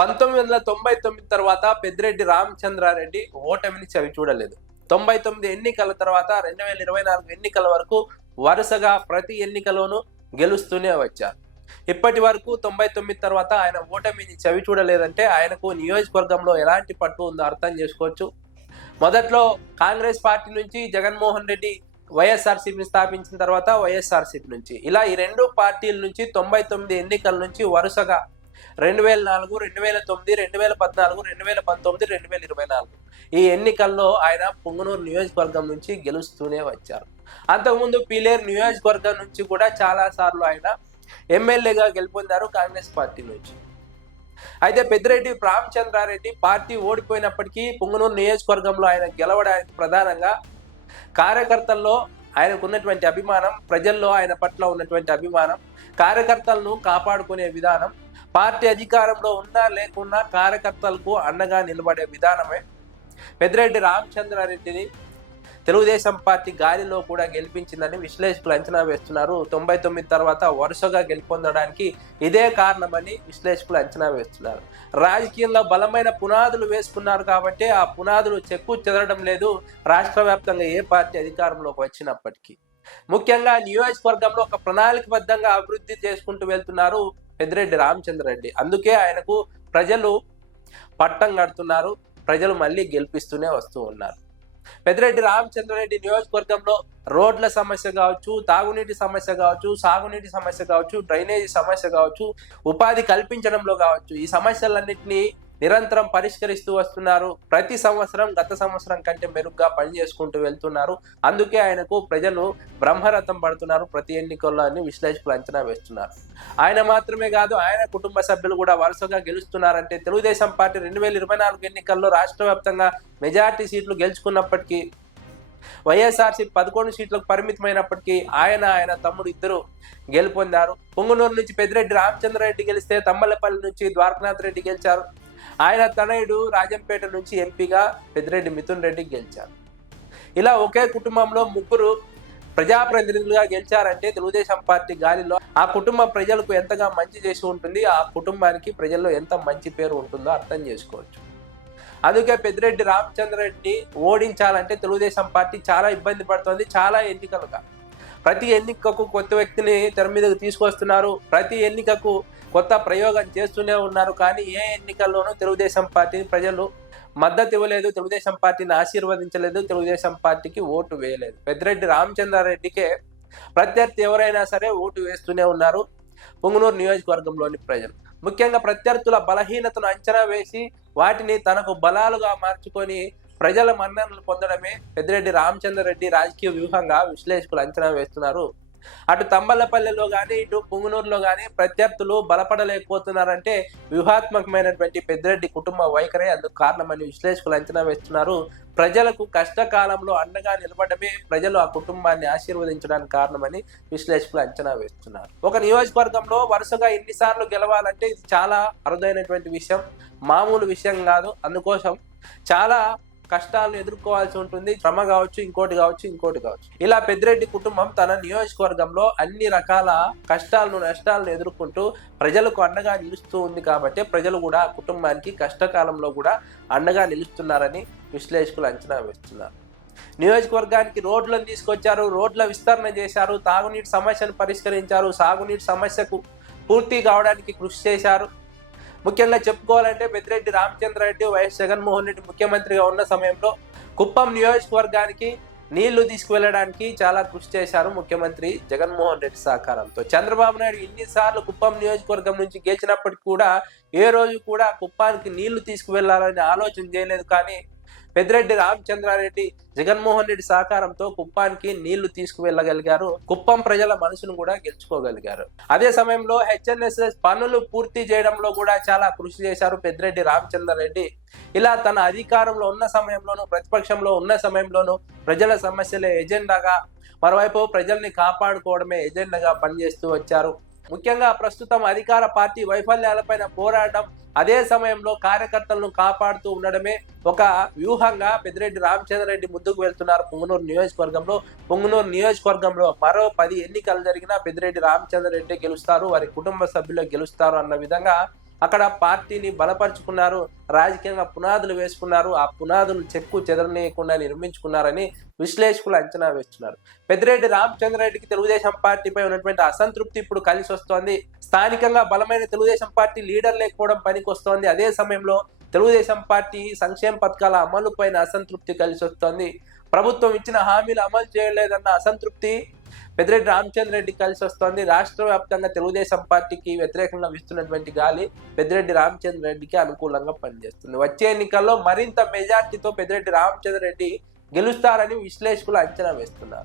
1999 తర్వాత పెద్దిరెడ్డి రామచంద్రారెడ్డి ఓటమిని చవిచూడలేదు. 99 ఎన్నికల తర్వాత 2024 ఎన్నికల వరకు వరుసగా ప్రతి ఎన్నికలోనూ గెలుస్తూనే వచ్చారు. ఇప్పటి వరకు 99 తర్వాత ఆయన ఓటమిని చవిచూడలేదంటే ఆయనకు నియోజకవర్గంలో ఎలాంటి పట్టు ఉందో అర్థం చేసుకోవచ్చు. మొదట్లో కాంగ్రెస్ పార్టీ నుంచి జగన్మోహన్ రెడ్డి వైఎస్ఆర్సీపీని స్థాపించిన తర్వాత వైఎస్ఆర్సీపీ నుంచి ఇలా ఈ రెండు పార్టీల నుంచి 99 ఎన్నికల నుంచి వరుసగా 2004, 2009, 2014, 2019, 2024 ఈ ఎన్నికల్లో ఆయన పుంగనూరు నియోజకవర్గం నుంచి గెలుస్తూనే వచ్చారు. అంతకుముందు పీలేరు నియోజకవర్గం నుంచి కూడా చాలా సార్లు ఆయన ఎమ్మెల్యేగా గెలుపొందారు కాంగ్రెస్ పార్టీ నుంచి. అయితే పెద్దిరెడ్డి రామచంద్రారెడ్డి పార్టీ ఓడిపోయినప్పటికీ పుంగనూరు నియోజకవర్గంలో ఆయన గెలవడానికి ప్రధానంగా కార్యకర్తల్లో ఆయనకు ఉన్నటువంటి అభిమానం, ప్రజల్లో ఆయన పట్ల ఉన్నటువంటి అభిమానం, కార్యకర్తలను కాపాడుకునే విధానం, పార్టీ అధికారంలో ఉన్నా లేకున్నా కార్యకర్తలకు అండగా నిలబడే విధానమే పెద్దిరెడ్డి రామచంద్రారెడ్డిని తెలుగుదేశం పార్టీ గాలిలో కూడా గెలిపించిందని విశ్లేషకులు అంచనా వేస్తున్నారు. 99 తర్వాత వరుసగా గెలుపొందడానికి ఇదే కారణమని విశ్లేషకులు అంచనా వేస్తున్నారు. రాజకీయంలో బలమైన పునాదులు వేసుకున్నారు కాబట్టి ఆ పునాదులు చెక్కు చెదరడం లేదు రాష్ట్ర వ్యాప్తంగా ఏ పార్టీ అధికారంలోకి వచ్చినప్పటికీ. ముఖ్యంగా నియోజకవర్గంలో ఒక ప్రణాళికబద్ధంగా అభివృద్ధి చేసుకుంటూ వెళ్తున్నారు పెద్దిరెడ్డి రామచంద్రారెడ్డి. అందుకే ఆయనకు ప్రజలు పట్టం కడుతున్నారు, ప్రజలు మళ్ళీ గెలిపిస్తూనే వస్తూ ఉన్నారు. పెద్దిరెడ్డి రామచంద్రారెడ్డి నియోజకవర్గంలో రోడ్ల సమస్య కావచ్చు, తాగునీటి సమస్య కావచ్చు, సాగునీటి సమస్య కావచ్చు, డ్రైనేజీ సమస్య కావచ్చు, ఉపాధి కల్పించడంలో కావచ్చు, ఈ సమస్యలన్నింటినీ నిరంతరం పరిష్కరిస్తూ వస్తున్నారు. ప్రతి సంవత్సరం గత సంవత్సరం కంటే మెరుగ్గా పనిచేసుకుంటూ వెళ్తున్నారు. అందుకే ఆయనకు ప్రజలు బ్రహ్మరథం పడుతున్నారు ప్రతి ఎన్నికల్లో అని విశ్లేషకులు అంచనా వేస్తున్నారు. ఆయన మాత్రమే కాదు, ఆయన కుటుంబ సభ్యులు కూడా వరుసగా గెలుస్తున్నారంటే తెలుగుదేశం పార్టీ 2024 ఎన్నికల్లో రాష్ట్ర వ్యాప్తంగా మెజార్టీ సీట్లు గెలుచుకున్నప్పటికీ, వైఎస్ఆర్సీ 11 సీట్లకు పరిమితమైనప్పటికీ ఆయన తమ్ముడు ఇద్దరు గెలుపొందారు. పుంగనూరు నుంచి పెద్దిరెడ్డి రామచంద్రారెడ్డి గెలిస్తే తమ్మలపల్లి నుంచి ద్వారకనాథ్ రెడ్డి గెలిచారు. ఆయన తనయుడు రాజంపేట నుంచి ఎంపీగా పెద్దిరెడ్డి మిథున్ రెడ్డి గెలిచారు. ఇలా ఒకే కుటుంబంలో ముగ్గురు ప్రజాప్రతినిధులుగా గెలిచారంటే తెలుగుదేశం పార్టీ గాలిలో ఆ కుటుంబం ప్రజలకు ఎంతగా మంచి చేసి ఉంటుంది, ఆ కుటుంబానికి ప్రజల్లో ఎంత మంచి పేరు ఉంటుందో అర్థం చేసుకోవచ్చు. అందుకే పెద్దిరెడ్డి రామచంద్రారెడ్డిని ఓడించాలంటే తెలుగుదేశం పార్టీ చాలా ఇబ్బంది పడుతుంది. చాలా ఎన్నికలుగా ప్రతి ఎన్నికకు కొత్త వ్యక్తిని తెర మీదకు తీసుకొస్తున్నారు, ప్రతి ఎన్నికకు కొత్త ప్రయోగం చేస్తూనే ఉన్నారు. కానీ ఏ ఎన్నికల్లోనూ తెలుగుదేశం పార్టీని ప్రజలు మద్దతు ఇవ్వలేదు, తెలుగుదేశం పార్టీని ఆశీర్వదించలేదు, తెలుగుదేశం పార్టీకి ఓటు వేయలేదు. పెద్దిరెడ్డి రామచంద్రారెడ్డికే ప్రత్యర్థి ఎవరైనా సరే ఓటు వేస్తూనే ఉన్నారు పుంగనూరు నియోజకవర్గంలోని ప్రజలు. ముఖ్యంగా ప్రత్యర్థుల బలహీనతను అంచనా వేసి వాటిని తనకు బలాలుగా మార్చుకొని ప్రజల మన్ననలు పొందడమే పెద్దిరెడ్డి రామచంద్రారెడ్డి రాజకీయ వ్యూహంగా విశ్లేషకులు అంచనా వేస్తున్నారు. అటు తంబలపల్లెలో కానీ ఇటు పుంగనూరులో కానీ ప్రత్యర్థులు బలపడలేకపోతున్నారంటే వ్యూహాత్మకమైనటువంటి పెద్దిరెడ్డి కుటుంబ వైఖరే అందుకు కారణమని విశ్లేషకులు అంచనా వేస్తున్నారు. ప్రజలకు కష్టకాలంలో అండగా నిలబడమే ప్రజలు ఆ కుటుంబాన్ని ఆశీర్వదించడానికి కారణమని విశ్లేషకులు అంచనా వేస్తున్నారు. ఒక నియోజకవర్గంలో వరుసగా ఎన్నిసార్లు గెలవాలంటే ఇది చాలా అరుదైనటువంటి విషయం, మామూలు విషయం కాదు. అందుకోసం చాలా కష్టాలను ఎదుర్కోవాల్సి ఉంటుంది. శ్రమ కావచ్చు, ఇంకోటి కావచ్చు. ఇలా పెద్దిరెడ్డి కుటుంబం తన నియోజకవర్గంలో అన్ని రకాల కష్టాలను, నష్టాలను ఎదుర్కొంటూ ప్రజలకు అండగా నిలుస్తూ ఉంది కాబట్టి ప్రజలు కూడా కుటుంబానికి కష్టకాలంలో కూడా అండగా నిలుస్తున్నారని విశ్లేషకులు అంచనా వేస్తున్నారు. నియోజకవర్గానికి రోడ్లను తీసుకొచ్చారు, రోడ్ల విస్తరణ చేశారు, తాగునీటి సమస్యను పరిష్కరించారు, సాగునీటి సమస్యకు పూర్తి కావడానికి కృషి చేశారు. ముఖ్యంగా చెప్పుకోవాలంటే పెద్దిరెడ్డి రామచంద్రారెడ్డి వైఎస్ జగన్మోహన్ రెడ్డి ముఖ్యమంత్రిగా ఉన్న సమయంలో కుప్పం నియోజకవర్గానికి నీళ్లు తీసుకువెళ్ళడానికి చాలా కృషి చేశారు ముఖ్యమంత్రి జగన్మోహన్ రెడ్డి సహకారంతో. చంద్రబాబు నాయుడు ఇన్నిసార్లు కుప్పం నియోజకవర్గం నుంచి గెలిచినప్పటికీ కూడా ఏ రోజు కూడా కుప్పానికి నీళ్లు తీసుకువెళ్లాలని ఆలోచన చేయలేదు. కానీ పెద్దిరెడ్డి రామచంద్రారెడ్డి జగన్మోహన్ రెడ్డి సహకారంతో కుప్పానికి నీళ్లు తీసుకువెళ్ళగలిగారు, కుప్పం ప్రజల మనసును కూడా గెలుచుకోగలిగారు. అదే సమయంలో హెచ్ఎన్ఎస్ఎస్ పనులు పూర్తి చేయడంలో కూడా చాలా కృషి చేశారు పెద్దిరెడ్డి రామచంద్రారెడ్డి. ఇలా తన అధికారంలో ఉన్న సమయంలోనూ, ప్రతిపక్షంలో ఉన్న సమయంలోనూ ప్రజల సమస్యలే ఎజెండాగా, మరోవైపు ప్రజల్ని కాపాడుకోవడమే ఎజెండాగా పనిచేస్తూ వచ్చారు. ముఖ్యంగా ప్రస్తుతం అధికార పార్టీ వైఫల్యాలపైన పోరాటం, అదే సమయంలో కార్యకర్తలను కాపాడుతూ ఉండడమే ఒక వ్యూహంగా పెద్దిరెడ్డి రామచంద్రారెడ్డి ముందుకు వెళ్తున్నారు పుంగనూరు నియోజకవర్గంలో. పుంగనూరు నియోజకవర్గంలో మరో 10 ఎన్నికలు జరిగినా పెద్దిరెడ్డి రామచంద్రారెడ్డి గెలుస్తారు, వారి కుటుంబ సభ్యులు గెలుస్తారు అన్న విధంగా అక్కడ పార్టీని బలపరుచుకున్నారు, రాజకీయంగా పునాదులు వేసుకున్నారు, ఆ పునాదులు చెక్కు చెదరనీయకుండా నిర్మించుకున్నారని విశ్లేషకులు అంచనా వేస్తున్నారు. పెద్దిరెడ్డి రామచంద్రారెడ్డికి తెలుగుదేశం పార్టీపై ఉన్నటువంటి అసంతృప్తి ఇప్పుడు కలిసి వస్తోంది. స్థానికంగా బలమైన తెలుగుదేశం పార్టీ లీడర్ లేకపోవడం పనికి వస్తోంది. అదే సమయంలో తెలుగుదేశం పార్టీ సంక్షేమ పథకాల అమలు పైన అసంతృప్తి కలిసి వస్తోంది. ప్రభుత్వం ఇచ్చిన హామీలు అమలు చేయలేదన్న అసంతృప్తి పెద్దిరెడ్డి రామచంద్రారెడ్డి కలిసి వస్తోంది. రాష్ట్ర వ్యాప్తంగా తెలుగుదేశం పార్టీకి వ్యతిరేకంగా వీస్తున్నటువంటి గాలి పెద్దిరెడ్డి రామచంద్రారెడ్డికి అనుకూలంగా పనిచేస్తుంది. వచ్చే ఎన్నికల్లో మరింత మెజార్టీతో పెద్దిరెడ్డి రామచంద్రారెడ్డి గెలుస్తారని విశ్లేషకులు అంచనా వేస్తున్నారు.